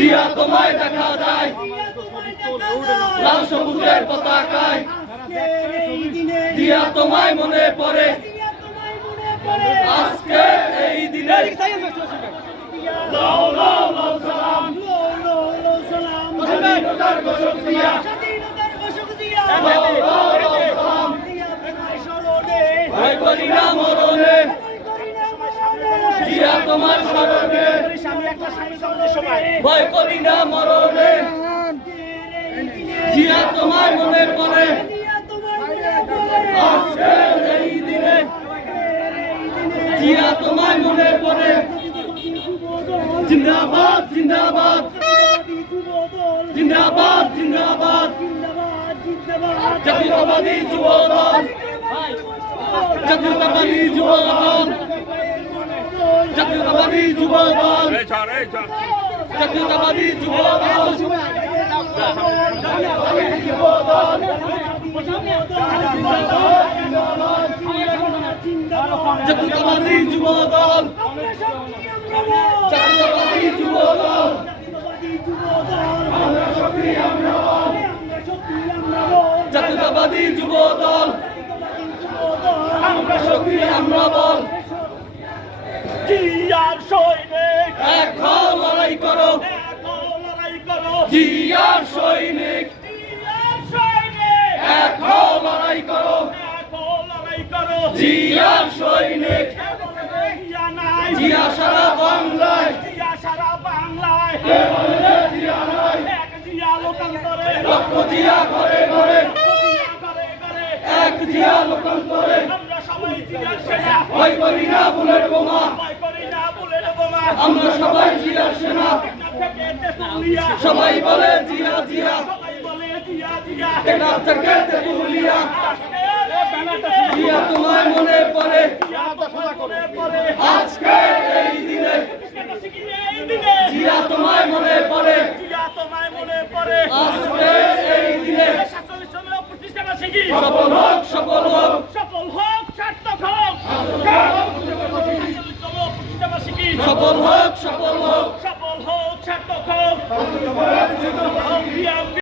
জিয়া তোমায় দেখা যায় লাল সবুজের পতাকায়, জিয়া তোমায় মনে পড়ে আজকে এই দিনে। লাও লাও লাও সালাম স্বাধীনতার ঘোষক জিয়া, লাও লাও লাও সালাম ভয় করি না মরণে, জিয়া তোমার স্মরণে ভয় করি না মরণে, জিয়া তোমায় মনে পড়ে আজকে এই দিনে, জিয়া তোমায় মনে পড়ে। জিন্দাবাদ জিন্দাবাদ জিন্দাবাদ জিন্দাবাদ জাতীয়তাবাদী যুবদল, জাতীয়তাবাদী যুবদল, জাতীয়তাবাদী যুবদল, জাতীয়তাবাদী যুবদল, জাতীয়তাবাদী যুবদল, জাতীয়তাবাদী যুবদল, জাতীয়তাবাদী যুবদল, আমরা শক্তি আমরা বল। জিয়ার সৈনিক এক হও লড়াই করো, জিয়ার সৈনিক এক হও লড়াই করো, জিয়ার সৈনিক, জিয়া সারা বাংলায়, জিয়া নাই লক্ষ জিয়া ঘরে ঘরে, এক জিয়া লোকান্তরে ভয় করি না বুলেট বোমা, আমরা সবাই জিয়ার সেনা, সবাই বলে জিয়া জিয়া, টেকা থেকে তেতুলিয়া, জিয়া তোমায় মনে পড়ে আজকে এই দিনে, জিয়া তোমায় মনে পড়ে আজকে এই দিনে,